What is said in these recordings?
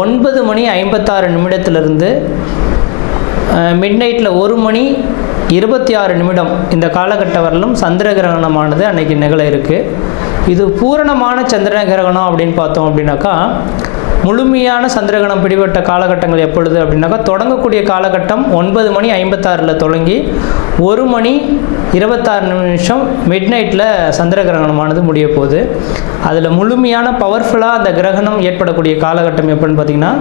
ஒன்பது மணி ஐம்பத்தாறு நிமிடத்திலிருந்து மிட் நைட்டில் ஒரு மணி இருபத்தி ஆறு நிமிடம் இந்த காலகட்ட வரலும் சந்திர கிரகணமானது அன்னைக்கு நிகழ இருக்குது இது பூரணமான சந்திர கிரகணம் அப்படின்னு பார்த்தோம் அப்படின்னாக்கா முழுமையான சந்திரகணம் பிடிபட்ட காலகட்டங்கள் எப்பொழுது அப்படின்னாக்கா தொடங்கக்கூடிய காலகட்டம் ஒன்பது மணி ஐம்பத்தாறில் தொடங்கி ஒரு மணி இருபத்தாறு நிமிஷம் மிட் நைட்டில் சந்திர கிரகணமானது முடிய போகுது அதில் முழுமையான பவர்ஃபுல்லாக அந்த கிரகணம் ஏற்படக்கூடிய காலகட்டம் எப்படின்னு பார்த்திங்கன்னா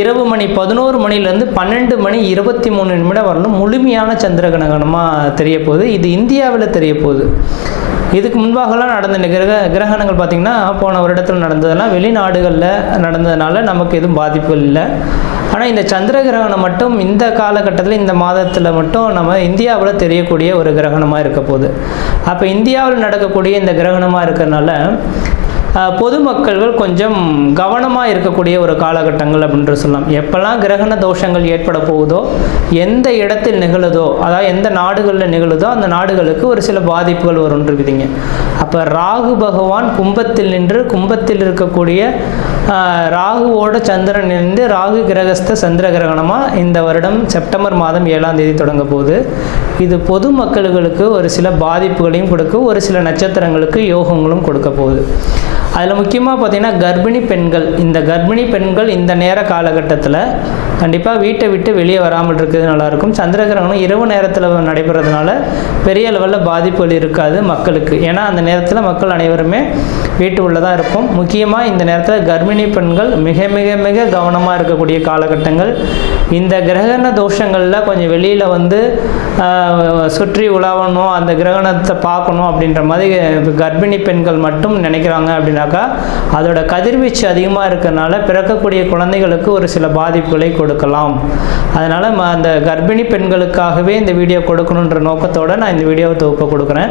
இரவு மணி பதினோரு மணிலேருந்து பன்னெண்டு மணி இருபத்தி மூணு நிமிடம் வரணும் முழுமையான சந்திர கிரகணமாக தெரிய போகுது இது இந்தியாவில் தெரிய போகுது இதுக்கு முன்பாகலாம் நடந்த கிரக கிரகணங்கள் பார்த்திங்கன்னா போன வருடத்தில் நடந்ததெல்லாம் வெளிநாடுகளில் நடந்த நடந்ததுனால நமக்கு எதுவும் பாதிப்புகள் இல்லை ஆனால் இந்த சந்திர கிரகணம் மட்டும் இந்த காலகட்டத்தில் இந்த மாதத்தில் மட்டும் நம்ம இந்தியாவில் தெரியக்கூடிய ஒரு கிரகணமாக இருக்க போகுது அப்போ இந்தியாவில் நடக்கக்கூடிய இந்த கிரகணமாக இருக்கிறனால பொதுமக்கள்கள் கொஞ்சம் கவனமாக இருக்கக்கூடிய ஒரு காலகட்டங்கள் அப்படின்ற சொல்லலாம் எப்போல்லாம் கிரகண தோஷங்கள் ஏற்பட போகுதோ எந்த இடத்தில் நிகழுதோ அதாவது எந்த நாடுகளில் நிகழுதோ அந்த நாடுகளுக்கு ஒரு சில பாதிப்புகள் வரும் இருக்குதுங்க இப்போ ராகு பகவான் கும்பத்தில் நின்று கும்பத்தில் இருக்கக்கூடிய ராகுவோட சந்திரன் நின்று ராகு கிரகஸ்த சந்திர கிரகணமாக இந்த வருடம் செப்டம்பர் மாதம் ஏழாம் தேதி தொடங்க போகுது இது பொது மக்களுக்கு ஒரு சில பாதிப்புகளையும் கொடுக்க ஒரு சில நட்சத்திரங்களுக்கு யோகங்களும் கொடுக்க போகுது அதில் முக்கியமாக பார்த்திங்கன்னா கர்ப்பிணி பெண்கள் இந்த கர்ப்பிணி பெண்கள் இந்த நேர காலகட்டத்தில் கண்டிப்பாக வீட்டை விட்டு வெளியே வராமல் இருக்கிறது நல்லாயிருக்கும் சந்திரகிரகணம் இரவு நேரத்தில் நடைபெறதுனால பெரிய லெவலில் பாதிப்புகள் இருக்காது மக்களுக்கு ஏன்னா அந்த நேரத்தில் மக்கள் அனைவருமே வீட்டு உள்ளதாக இருக்கும் முக்கியமாக இந்த நேரத்தில் கர்ப்பிணி பெண்கள் மிக மிக மிக கவனமாக இருக்கக்கூடிய காலகட்டங்கள் இந்த கிரகண தோஷங்களில் கொஞ்சம் வெளியில் வந்து சுற்றி உலாவணும் அந்த கிரகணத்தை பார்க்கணும் அப்படின்ற மாதிரி கர்ப்பிணி பெண்கள் மட்டும் நினைக்கிறாங்க அப்படின்னா அப்படின்னாக்கா அதோட கதிர்வீச்சு அதிகமாக இருக்கிறனால பிறக்கக்கூடிய குழந்தைகளுக்கு ஒரு சில பாதிப்புகளை கொடுக்கலாம் அதனால் அந்த கர்ப்பிணி பெண்களுக்காகவே இந்த வீடியோ கொடுக்கணுன்ற நோக்கத்தோடு நான் இந்த வீடியோவை தொகுப்ப கொடுக்குறேன்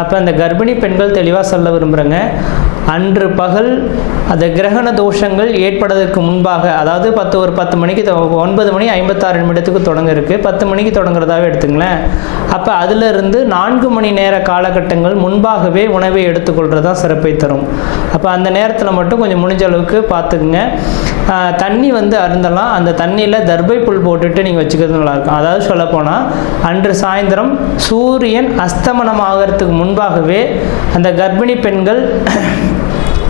அப்போ அந்த கர்ப்பிணி பெண்கள் தெளிவாக சொல்ல விரும்புகிறேங்க அன்று பகல் அந்த கிரகண தோஷங்கள் ஏற்படுவதற்கு முன்பாக அதாவது பத்து ஒரு பத்து மணிக்கு ஒன்பது மணி ஐம்பத்தாறு நிமிடத்துக்கு தொடங்க இருக்குது பத்து மணிக்கு தொடங்குறதாவே எடுத்துங்களேன் அப்போ அதிலிருந்து நான்கு மணி நேர காலகட்டங்கள் முன்பாகவே உணவை எடுத்துக்கொள்கிறது தான் சிறப்பை தரும் அப்போ அந்த நேரத்தில் மட்டும் கொஞ்சம் முடிஞ்ச அளவுக்கு பார்த்துக்குங்க தண்ணி வந்து அருந்தலாம் அந்த தண்ணியில் தர்பை புல் போட்டுட்டு நீங்கள் வச்சுக்கிறது நல்லாயிருக்கும் அதாவது சொல்லப்போனால் அன்று சாயந்தரம் சூரியன் அஸ்தமனம் ஆகிறதுக்கு முன்பாகவே அந்த கர்ப்பிணி பெண்கள்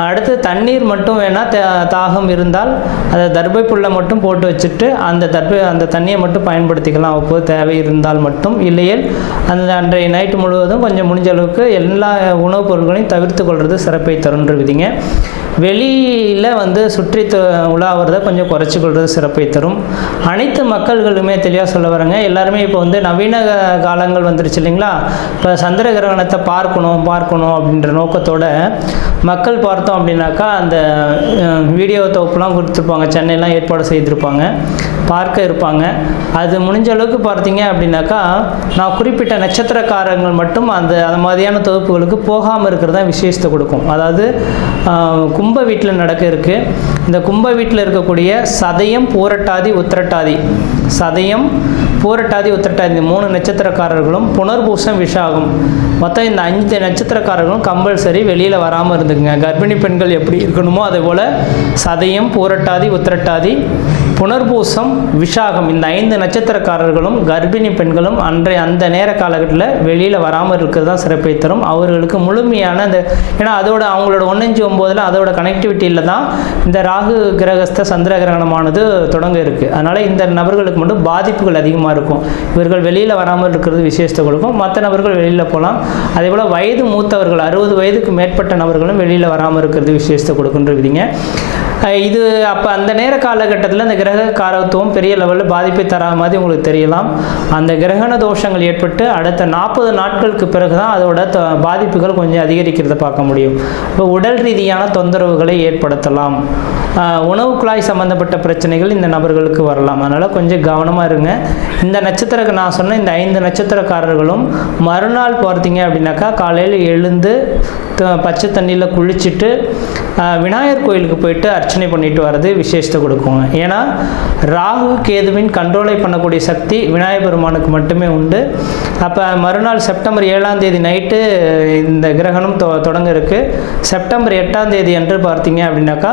அடுத்து தண்ணீர் மட்டும் வேணால் தாகம் இருந்தால் அதை தர்பை புல்லை மட்டும் போட்டு வச்சுட்டு அந்த தர்பை அந்த தண்ணியை மட்டும் பயன்படுத்திக்கலாம் அப்போது தேவை இருந்தால் மட்டும் இல்லையே அந்த அன்றைய நைட்டு முழுவதும் கொஞ்சம் முடிஞ்ச அளவுக்கு எல்லா உணவுப் பொருட்களையும் தவிர்த்து கொள்வது சிறப்பை விதிங்க வெளியில் வந்து சுற்றி உலாவதை கொஞ்சம் குறைச்சி கொள்வது சிறப்பை தரும் அனைத்து மக்கள்களுமே தெளிவாக சொல்ல வரேங்க எல்லாருமே இப்போ வந்து நவீன காலங்கள் வந்துருச்சு இல்லைங்களா இப்போ சந்திர கிரகணத்தை பார்க்கணும் பார்க்கணும் அப்படின்ற நோக்கத்தோட மக்கள் பார்த்து பார்த்தோம் அப்படின்னாக்கா அந்த வீடியோ தொகுப்புலாம் கொடுத்துருப்பாங்க சென்னையெலாம் ஏற்பாடு செய்திருப்பாங்க பார்க்க இருப்பாங்க அது முடிஞ்ச அளவுக்கு பார்த்தீங்க அப்படின்னாக்கா நான் குறிப்பிட்ட நட்சத்திரக்காரங்கள் மட்டும் அந்த அந்த மாதிரியான தொகுப்புகளுக்கு போகாமல் இருக்கிறது தான் விசேஷத்தை கொடுக்கும் அதாவது கும்ப வீட்டில் நடக்க இருக்குது இந்த கும்ப வீட்டில் இருக்கக்கூடிய சதயம் பூரட்டாதி உத்திரட்டாதி சதயம் போரட்டாதி உத்திரட்டாதி இந்த மூணு நட்சத்திரக்காரர்களும் புனர்பூசம் விஷாகும் மொத்தம் இந்த அஞ்சு நட்சத்திரக்காரர்களும் கம்பல்சரி வெளியில் வராமல் இருந்துக்குங்க கர்ப்பிணி பெண்கள் எப்படி இருக்கணுமோ அதே போல் சதயம் பூரட்டாதி உத்திரட்டாதி புனர்பூசம் விஷாகம் இந்த ஐந்து நட்சத்திரக்காரர்களும் கர்ப்பிணி பெண்களும் அன்றைய அந்த நேர காலகட்டத்தில் வெளியில் வராமல் இருக்கிறது தான் சிறப்பை தரும் அவர்களுக்கு முழுமையான அந்த ஏன்னா அதோட அவங்களோட ஒன்னஞ்சு ஒம்போதில் அதோட கனெக்டிவிட்டியில் தான் இந்த ராகு கிரகஸ்த சந்திர கிரகணமானது தொடங்க இருக்குது அதனால் இந்த நபர்களுக்கு மட்டும் பாதிப்புகள் அதிகமாக அதிகமாக இருக்கும் இவர்கள் வெளியில் வராமல் இருக்கிறது விசேஷத்தை கொடுக்கும் மற்ற நபர்கள் வெளியில் போகலாம் அதே போல் வயது மூத்தவர்கள் அறுபது வயதுக்கு மேற்பட்ட நபர்களும் வெளியில் வராமல் இருக்கிறது விசேஷத்தை இருக்குதுங்க இது அப்போ அந்த நேர காலகட்டத்தில் அந்த கிரக காரத்துவம் பெரிய லெவலில் பாதிப்பை தரா மாதிரி உங்களுக்கு தெரியலாம் அந்த கிரகண தோஷங்கள் ஏற்பட்டு அடுத்த நாற்பது நாட்களுக்கு பிறகு தான் அதோட பாதிப்புகள் கொஞ்சம் அதிகரிக்கிறத பார்க்க முடியும் இப்போ உடல் ரீதியான தொந்தரவுகளை ஏற்படுத்தலாம் உணவு குழாய் சம்மந்தப்பட்ட பிரச்சனைகள் இந்த நபர்களுக்கு வரலாம் அதனால் கொஞ்சம் கவனமாக இருங்க இந்த நட்சத்திர நான் சொன்ன இந்த ஐந்து நட்சத்திரக்காரர்களும் மறுநாள் பார்த்தீங்க அப்படின்னாக்கா காலையில் எழுந்து பச்சை தண்ணியில் குளிச்சுட்டு விநாயகர் கோயிலுக்கு போயிட்டு அர்ச்சனை அர்ச்சனை பண்ணிட்டு வர்றது விசேஷத்தை கொடுக்கும் ஏன்னா ராகு கேதுவின் கண்ட்ரோலை பண்ணக்கூடிய சக்தி விநாயகபெருமானுக்கு பெருமானுக்கு மட்டுமே உண்டு அப்போ மறுநாள் செப்டம்பர் ஏழாம் தேதி நைட்டு இந்த கிரகணம் தொடங்க இருக்குது செப்டம்பர் எட்டாம் தேதி என்று பார்த்தீங்க அப்படின்னாக்கா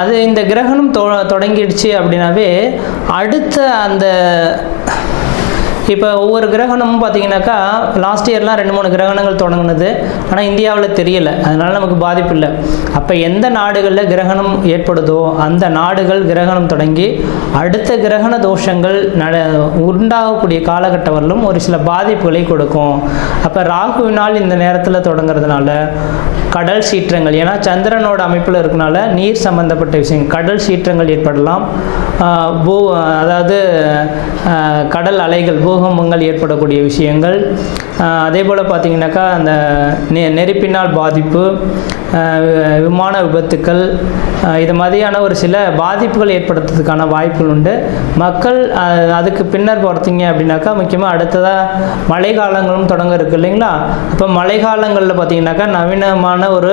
அது இந்த கிரகணம் தொடங்கிடுச்சு அப்படின்னாவே அடுத்த அந்த இப்போ ஒவ்வொரு கிரகணமும் பார்த்தீங்கன்னாக்கா லாஸ்ட் இயர்லாம் ரெண்டு மூணு கிரகணங்கள் தொடங்கினது ஆனால் இந்தியாவில் தெரியலை அதனால் நமக்கு பாதிப்பு இல்லை அப்போ எந்த நாடுகளில் கிரகணம் ஏற்படுதோ அந்த நாடுகள் கிரகணம் தொடங்கி அடுத்த கிரகண தோஷங்கள் நட உண்டாகக்கூடிய காலகட்டங்களிலும் ஒரு சில பாதிப்புகளை கொடுக்கும் அப்போ ராகுவினால் இந்த நேரத்தில் தொடங்குறதுனால கடல் சீற்றங்கள் ஏன்னா சந்திரனோட அமைப்பில் இருக்கனால நீர் சம்பந்தப்பட்ட விஷயம் கடல் சீற்றங்கள் ஏற்படலாம் பூ அதாவது கடல் அலைகள் பூ பூகம்பங்கள் ஏற்படக்கூடிய விஷயங்கள் அதே போல் பார்த்திங்கனாக்கா அந்த நெ நெருப்பினால் பாதிப்பு விமான விபத்துக்கள் இது மாதிரியான ஒரு சில பாதிப்புகள் ஏற்படுத்துறதுக்கான வாய்ப்புகள் உண்டு மக்கள் அதுக்கு பின்னர் பார்த்தீங்க அப்படின்னாக்கா முக்கியமாக அடுத்ததாக மழை காலங்களும் தொடங்க இருக்குது இல்லைங்களா இப்போ மழை காலங்களில் பார்த்திங்கனாக்கா நவீனமான ஒரு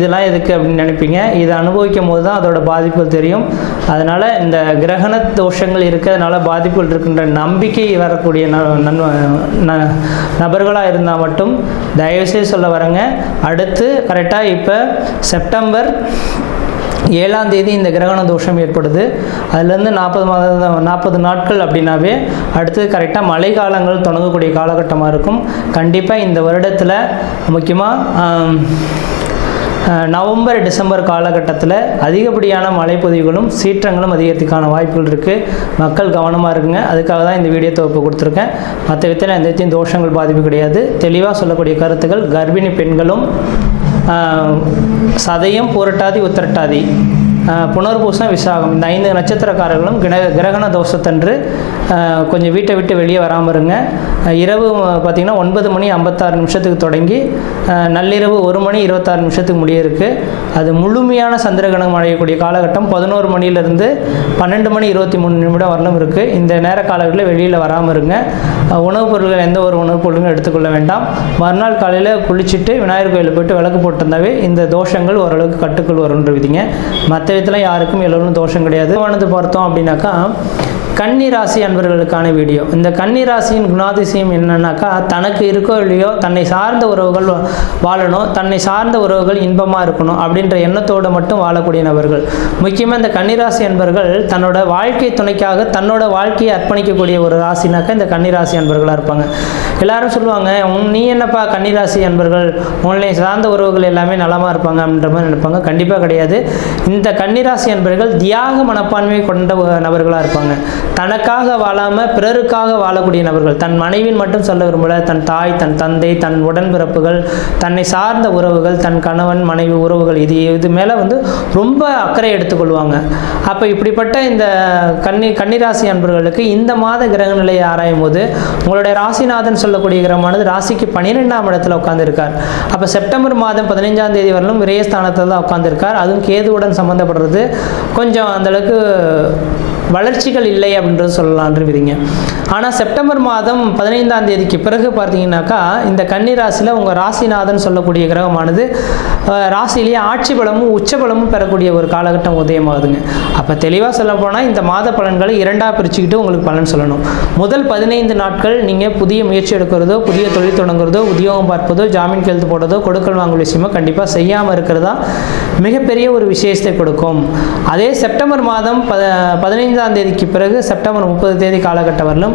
இதெல்லாம் எதுக்கு அப்படின்னு நினைப்பீங்க இதை அனுபவிக்கும் போது தான் அதோட பாதிப்புகள் தெரியும் அதனால் இந்த கிரகண தோஷங்கள் இருக்கிறதுனால பாதிப்புகள் இருக்கின்ற நம்பிக்கை வரக்கூடிய நபர்களாக இருந்தால் மட்டும் தயவுசெய்து சொல்ல வரேங்க அடுத்து கரெக்டாக இப்போ செப்டம்பர் ஏழாம் தேதி இந்த கிரகண தோஷம் ஏற்படுது அதுலேருந்து நாற்பது மாத நாற்பது நாட்கள் அப்படின்னாவே அடுத்தது கரெக்டாக மழை காலங்கள் தொடங்கக்கூடிய காலகட்டமாக இருக்கும் கண்டிப்பாக இந்த வருடத்தில் முக்கியமாக நவம்பர் டிசம்பர் காலகட்டத்தில் அதிகப்படியான மழைப்பொதிவுகளும் சீற்றங்களும் அதிகரித்துக்கான வாய்ப்புகள் இருக்குது மக்கள் கவனமாக இருக்குங்க அதுக்காக தான் இந்த வீடியோ தொகுப்பு கொடுத்துருக்கேன் மற்ற விதத்தில் எந்த விதத்தையும் தோஷங்கள் பாதிப்பு கிடையாது தெளிவாக சொல்லக்கூடிய கருத்துக்கள் கர்ப்பிணி பெண்களும் சதையும் புரட்டாதி உத்திரட்டாதி புனர்பூசம் விசாகம் இந்த ஐந்து நட்சத்திரக்காரர்களும் கிர கிரகண தோஷத்தன்று கொஞ்சம் வீட்டை விட்டு வெளியே வராமல் இருங்க இரவு பார்த்திங்கன்னா ஒன்பது மணி ஐம்பத்தாறு நிமிஷத்துக்கு தொடங்கி நள்ளிரவு ஒரு மணி இருபத்தாறு நிமிஷத்துக்கு முடிய இருக்குது அது முழுமையான சந்திரகிரகணம் அடையக்கூடிய காலகட்டம் பதினோரு மணிலேருந்து பன்னெண்டு மணி இருபத்தி மூணு நிமிடம் வரலும் இருக்குது இந்த நேர காலகட்டத்தில் வெளியில் வராமல் இருங்க உணவுப் பொருட்கள் எந்த ஒரு உணவுப் பொருளும் எடுத்துக்கொள்ள வேண்டாம் மறுநாள் காலையில் குளிச்சுட்டு விநாயகர் கோயிலில் போயிட்டு விளக்கு போட்டிருந்தாவே இந்த தோஷங்கள் ஓரளவுக்கு கட்டுக்குள் விதிங்க மற்ற சரித்திரத்தில் யாருக்கும் எல்லோரும் தோஷம் கிடையாது வானது பார்த்தோம் அப்படின்னாக்கா கன்னிராசி ராசி அன்பர்களுக்கான வீடியோ இந்த கன்னிராசியின் குணாதிசயம் என்னன்னாக்கா தனக்கு இருக்கோ இல்லையோ தன்னை சார்ந்த உறவுகள் வாழணும் தன்னை சார்ந்த உறவுகள் இன்பமாக இருக்கணும் அப்படின்ற எண்ணத்தோடு மட்டும் வாழக்கூடிய நபர்கள் முக்கியமாக இந்த கன்னிராசி அன்பர்கள் தன்னோட வாழ்க்கை துணைக்காக தன்னோட வாழ்க்கையை அர்ப்பணிக்கக்கூடிய ஒரு ராசினாக்கா இந்த கன்னிராசி அன்பர்களாக இருப்பாங்க எல்லாரும் சொல்லுவாங்க நீ என்னப்பா கன்னிராசி அன்பர்கள் உன்னை சார்ந்த உறவுகள் எல்லாமே நலமாக இருப்பாங்க அப்படின்ற மாதிரி நினைப்பாங்க கண்டிப்பாக கிடையாது இந்த கன்னிராசி அன்பர்கள் தியாக மனப்பான்மை கொண்ட நபர்களாக இருப்பாங்க தனக்காக வாழாமல் பிறருக்காக வாழக்கூடிய நபர்கள் தன் மனைவின் மட்டும் சொல்ல விரும்பல தன் தாய் தன் தந்தை தன் உடன்பிறப்புகள் தன்னை சார்ந்த உறவுகள் தன் கணவன் மனைவி உறவுகள் இது இது மேலே வந்து ரொம்ப அக்கறை எடுத்துக்கொள்வாங்க அப்போ இப்படிப்பட்ட இந்த கன்னி கன்னிராசி அன்பர்களுக்கு இந்த மாத கிரக நிலையை ஆராயும் போது உங்களுடைய ராசிநாதன் சொல்லக்கூடிய கிரகமானது ராசிக்கு பன்னிரெண்டாம் இடத்துல உட்காந்துருக்கார் அப்போ செப்டம்பர் மாதம் பதினைஞ்சாம் தேதி வரலும் விரயஸ்தானத்தில் தான் உட்காந்துருக்கார் அதுவும் கேதுவுடன் சம்மந்தப்படுறது கொஞ்சம் அந்தளவுக்கு வளர்ச்சிகள் இல்லை அப்படின்றது விதிங்க ஆனால் செப்டம்பர் மாதம் பதினைந்தாம் தேதிக்கு பிறகு பார்த்தீங்கன்னாக்கா இந்த கன்னி ராசியில் உங்கள் ராசிநாதன் சொல்லக்கூடிய கிரகமானது ராசியிலேயே ஆட்சி பலமும் உச்ச பலமும் பெறக்கூடிய ஒரு காலகட்டம் உதயமாகுதுங்க அப்போ தெளிவாக சொல்ல போனால் இந்த மாத பலன்களை இரண்டாக பிரிச்சுக்கிட்டு உங்களுக்கு பலன் சொல்லணும் முதல் பதினைந்து நாட்கள் நீங்கள் புதிய முயற்சி எடுக்கிறதோ புதிய தொழில் தொடங்குறதோ உத்தியோகம் பார்ப்பதோ ஜாமீன் கையெழுத்து போடுறதோ கொடுக்கல் வாங்கல் விஷயமோ கண்டிப்பாக செய்யாமல் இருக்கிறதா மிகப்பெரிய ஒரு விசேஷத்தை கொடுக்கும் அதே செப்டம்பர் மாதம் ப பதினைந்து பதினைந்தாம் தேதிக்கு பிறகு செப்டம்பர் முப்பது தேதி காலகட்டம் வரலும்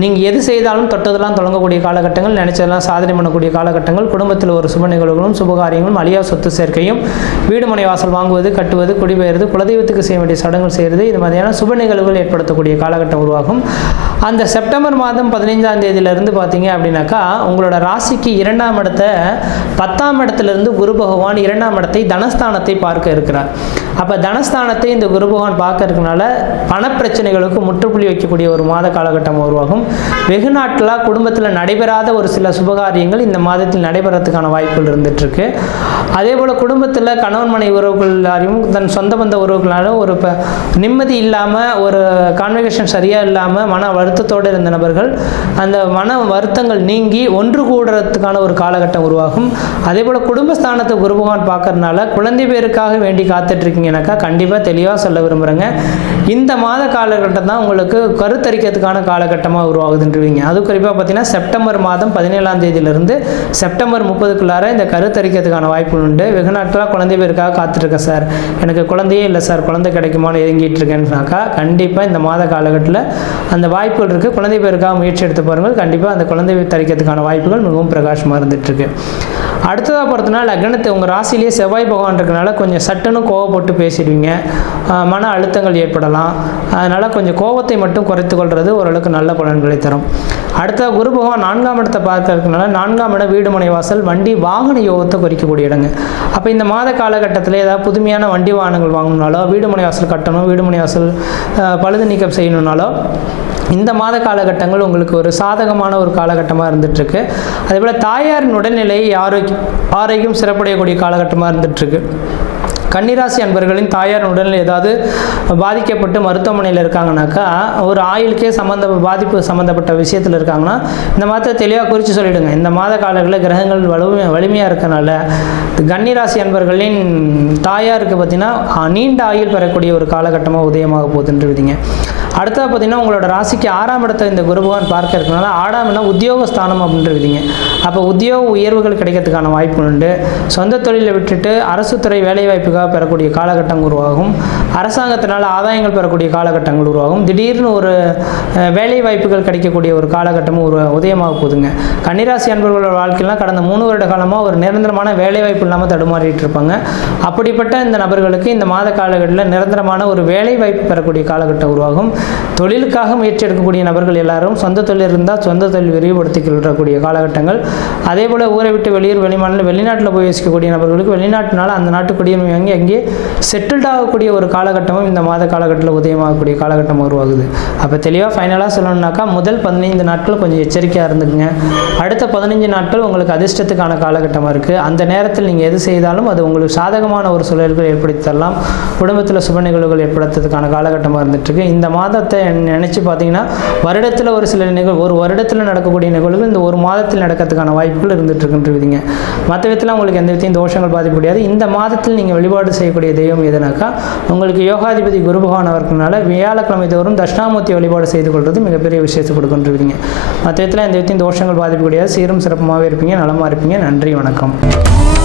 நீங்கள் எது செய்தாலும் தொட்டதெல்லாம் தொடங்கக்கூடிய காலகட்டங்கள் நினைச்சதெல்லாம் சாதனை பண்ணக்கூடிய காலகட்டங்கள் குடும்பத்தில் ஒரு சுப நிகழ்வுகளும் சுபகாரியங்களும் அழியா சொத்து சேர்க்கையும் வீடு மனை வாசல் வாங்குவது கட்டுவது குடிபெயர்வது குலதெய்வத்துக்கு செய்ய வேண்டிய சடங்குகள் செய்கிறது இது மாதிரியான சுப நிகழ்வுகள் ஏற்படுத்தக்கூடிய காலகட்டம் உருவாகும் அந்த செப்டம்பர் மாதம் பதினைஞ்சாம் தேதியிலிருந்து பார்த்தீங்க அப்படின்னாக்கா உங்களோட ராசிக்கு இரண்டாம் இடத்தை பத்தாம் இடத்துலேருந்து குரு பகவான் இரண்டாம் இடத்தை தனஸ்தானத்தை பார்க்க இருக்கிறார் அப்போ தனஸ்தானத்தை இந்த குரு பகவான் பார்க்கறதுனால பணப்பிரச்சனைகளுக்கு முற்றுப்புள்ளி வைக்கக்கூடிய ஒரு மாத காலகட்டம் உருவாகும் வெகு நாட்களாக குடும்பத்தில் நடைபெறாத ஒரு சில சுபகாரியங்கள் இந்த மாதத்தில் நடைபெறத்துக்கான வாய்ப்புகள் இருந்துகிட்ருக்கு அதே போல் குடும்பத்தில் கணவன் மனை உறவுகளாலையும் தன் சொந்த பந்த உறவுகளாலும் ஒரு இப்போ நிம்மதி இல்லாமல் ஒரு கான்வெகேஷன் சரியாக இல்லாமல் மன வருத்தத்தோடு இருந்த நபர்கள் அந்த மன வருத்தங்கள் நீங்கி ஒன்று கூடுறதுக்கான ஒரு காலகட்டம் உருவாகும் அதே போல் குடும்பஸ்தானத்தை குரு பகவான் பார்க்கறதுனால குழந்தை பேருக்காக வேண்டி காத்துட்ருக்கீங்க கேட்டிங்கனாக்கா கண்டிப்பாக தெளிவாக சொல்ல விரும்புகிறேங்க இந்த மாத காலகட்டம் தான் உங்களுக்கு கருத்தரிக்கிறதுக்கான காலகட்டமாக உருவாகுதுன்றீங்க அது குறிப்பாக பார்த்தீங்கன்னா செப்டம்பர் மாதம் பதினேழாம் தேதியிலிருந்து செப்டம்பர் முப்பதுக்குள்ளார இந்த கருத்தரிக்கிறதுக்கான வாய்ப்புகள் உண்டு வெகு நாட்களாக குழந்தை பேருக்காக காத்துட்ருக்கேன் சார் எனக்கு குழந்தையே இல்லை சார் குழந்தை கிடைக்குமான்னு இறங்கிட்டு இருக்கேன்னாக்கா கண்டிப்பாக இந்த மாத காலகட்டத்தில் அந்த வாய்ப்புகள் இருக்குது குழந்தை பேருக்காக முயற்சி எடுத்து பாருங்கள் கண்டிப்பாக அந்த குழந்தை தரிக்கிறதுக்கான வாய்ப்புகள் மிகவும் பிரகாசமாக இருந்துகிட்ருக்கு அடுத்ததாக பார்த்தோன்னா லக்னத்தை உங்கள் ராசிலேயே செவ்வாய் பகவான் இருக்கனால கொஞ்சம் சட்டுன்னு கோவப்பட்டு பேசிடுவீங்க மன அழுத்தங்கள் ஏற்படலாம் அதனால் கொஞ்சம் கோபத்தை மட்டும் குறைத்து கொள்வது ஓரளவுக்கு நல்ல பலன்களை தரும் அடுத்த குரு பகவான் நான்காம் இடத்தை பார்க்கறதுனால நான்காம் இடம் வீடு மனை வாசல் வண்டி வாகன யோகத்தை குறிக்கக்கூடிய இடங்க அப்போ இந்த மாத காலகட்டத்தில் ஏதாவது புதுமையான வண்டி வாகனங்கள் வாங்கணுனாலோ வீடு மனை வாசல் கட்டணும் வீடு மனை வாசல் பழுது நீக்கம் செய்யணுனாலோ இந்த மாத காலகட்டங்கள் உங்களுக்கு ஒரு சாதகமான ஒரு காலகட்டமாக இருந்துகிட்ருக்கு அதே போல் தாயாரின் உடல்நிலை ஆரோக்கியம் ஆரோக்கியம் சிறப்படையக்கூடிய காலகட்டமாக இருந்துகிட்ருக்கு கன்னிராசி அன்பர்களின் தாயார் உடல் ஏதாவது பாதிக்கப்பட்டு மருத்துவமனையில் இருக்காங்கனாக்கா ஒரு ஆயுளுக்கே சம்மந்த பாதிப்பு சம்மந்தப்பட்ட விஷயத்தில் இருக்காங்கன்னா இந்த மாதத்தை தெளிவாக குறித்து சொல்லிவிடுங்க இந்த மாத காலங்களில் கிரகங்கள் வலுமை வலிமையாக இருக்கனால கன்னிராசி அன்பர்களின் தாயாருக்கு பார்த்தீங்கன்னா நீண்ட ஆயுள் பெறக்கூடிய ஒரு காலகட்டமாக உதயமாக போகுதுன்றவிதிங்க அடுத்தது பார்த்தீங்கன்னா உங்களோட ராசிக்கு ஆறாம் இடத்துல இந்த குரு பார்க்கறதுனால பார்க்க இருக்கனால ஆறாம் இடம் உத்தியோகஸ்தானம் அப்படின்றீங்க அப்போ உத்தியோக உயர்வுகள் கிடைக்கிறதுக்கான வாய்ப்பு உண்டு சொந்த தொழிலை விட்டுட்டு அரசு துறை வேலைவாய்ப்புக்காக பெறக்கூடிய காலகட்டம் உருவாகும் அரசாங்கத்தினால் ஆதாயங்கள் பெறக்கூடிய காலகட்டங்கள் உருவாகும் திடீர்னு ஒரு வேலை வாய்ப்புகள் கிடைக்கக்கூடிய ஒரு காலகட்டமும் ஒரு உதயமாக போகுதுங்க கன்னிராசி அன்பர்களோட வாழ்க்கையெல்லாம் கடந்த மூணு வருட காலமாக ஒரு நிரந்தரமான வேலை வாய்ப்பு இல்லாமல் தடுமாறிட்டு இருப்பாங்க அப்படிப்பட்ட இந்த நபர்களுக்கு இந்த மாத காலகட்டத்தில் நிரந்தரமான ஒரு வேலை வாய்ப்பு பெறக்கூடிய காலகட்டம் உருவாகும் தொழிலுக்காக முயற்சி எடுக்கக்கூடிய நபர்கள் எல்லாரும் சொந்த தொழில் இருந்தால் சொந்த தொழில் விரிவுபடுத்திக்கொள்ளக்கூடிய காலகட்டங்கள் அதே போல் ஊரை விட்டு வெளியூர் வெளிமாநில வெளிநாட்டில் போய் வசிக்கக்கூடிய நபர்களுக்கு வெளிநாட்டினால் அந்த நாட்டு குடியுரிமை வாங்கி அங்கே செட்டில்ட் ஆகக்கூடிய ஒரு காலகட்டமும் இந்த மாத காலகட்டத்தில் உதயமாகக்கூடிய காலகட்டம் உருவாகுது அப்போ தெளிவாக ஃபைனலாக சொல்லணும்னாக்கா முதல் பதினைந்து நாட்கள் கொஞ்சம் எச்சரிக்கையாக இருந்துக்குங்க அடுத்த பதினைஞ்சு நாட்கள் உங்களுக்கு அதிர்ஷ்டத்துக்கான காலகட்டமாக இருக்குது அந்த நேரத்தில் நீங்கள் எது செய்தாலும் அது உங்களுக்கு சாதகமான ஒரு சூழல்கள் ஏற்படுத்தி தரலாம் குடும்பத்தில் சுப நிகழ்வுகள் ஏற்படுத்துறதுக்கான காலகட்டமாக இருந்துட்டுருக்கு இந்த மாதம் மாதத்தை நினச்சி பார்த்தீங்கன்னா வருடத்தில் ஒரு சில நிகழ்வு ஒரு வருடத்தில் நடக்கக்கூடிய நிகழ்வு இந்த ஒரு மாதத்தில் நடக்கிறதுக்கான வாய்ப்புகள் இருந்துகிட்ருக்குன்ற விதிங்க மற்ற விதத்தில் உங்களுக்கு எந்த விதத்தையும் தோஷங்கள் பாதிக்க முடியாது இந்த மாதத்தில் நீங்கள் வழிபாடு செய்யக்கூடிய தெய்வம் எதுனாக்கா உங்களுக்கு யோகாதிபதி குரு பகவான் அவர்களால வியாழக்கிழமை தோறும் தட்சிணாமூர்த்தி வழிபாடு செய்து கொள்வது மிகப்பெரிய விஷயத்தை விதிங்க மற்ற விதத்தில் எந்த விதத்தையும் தோஷங்கள் பாதிக்க முடியாது சீரும் சிறப்புமாகவே இருப்பீங்க நலமாக இருப்பீங்க நன்றி வணக்கம்